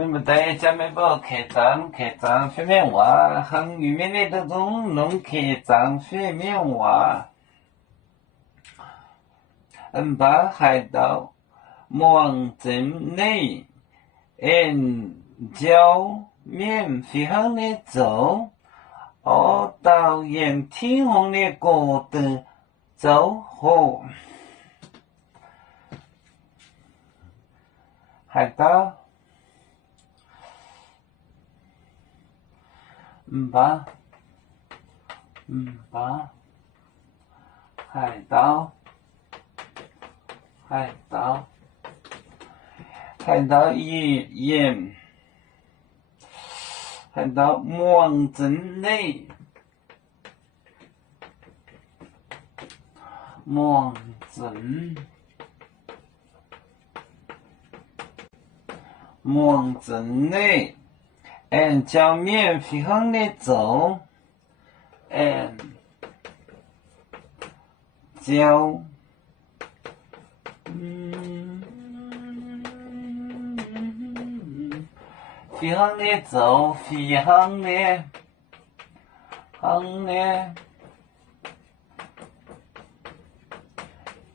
那么在家门口开张飞面娃，很有名的这种农开张飞面娃，把海盗往镇内叫面飞行的走，到沿天空的高的走后，海盗把海盗往镇内叫面飞行的走，叫飞行的走，飞行的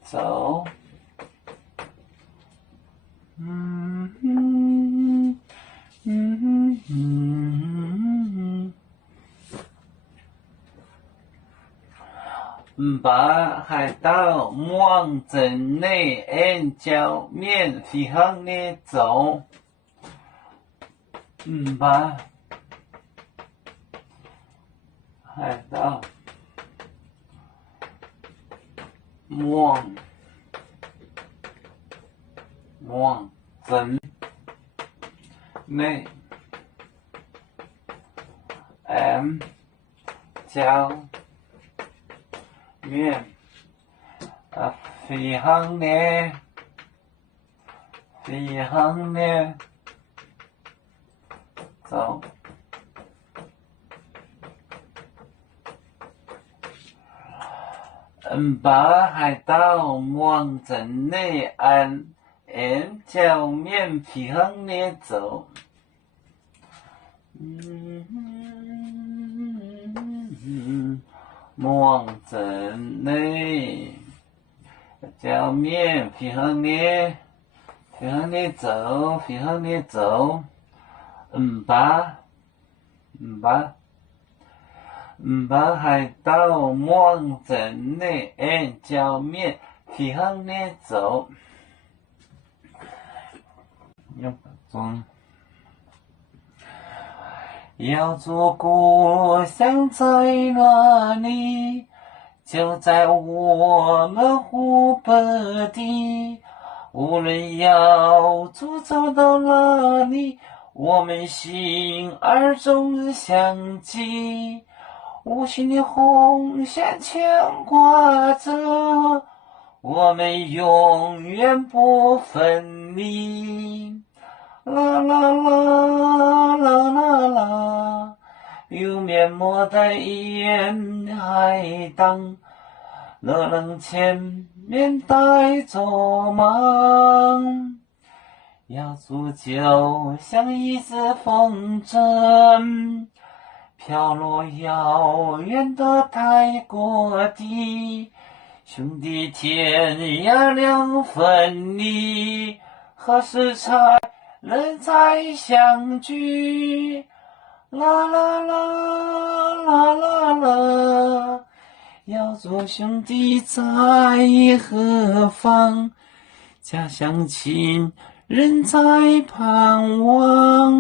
走，把海盗往镇内叫面飞行的走，把海盗往镇内叫面飞行的走，把海盗往镇内叫面飞行的走，往镇内叫面飞行的走，把海盗往镇内叫面飞行的走，要做故乡在哪里？就在我们湖北地。无论要走到哪里，我们心儿总相系。无形的红线牵挂着，我们永远不分离。啦啦啦啦啦啦，有面膜在沿海荡，乐能前面带着忙。要煮酒像一只风筝，飘落遥远的泰国地。兄弟天涯两分离，何时才能再相聚？啦啦啦啦啦啦，要做兄弟在何方？家乡亲人在盼望。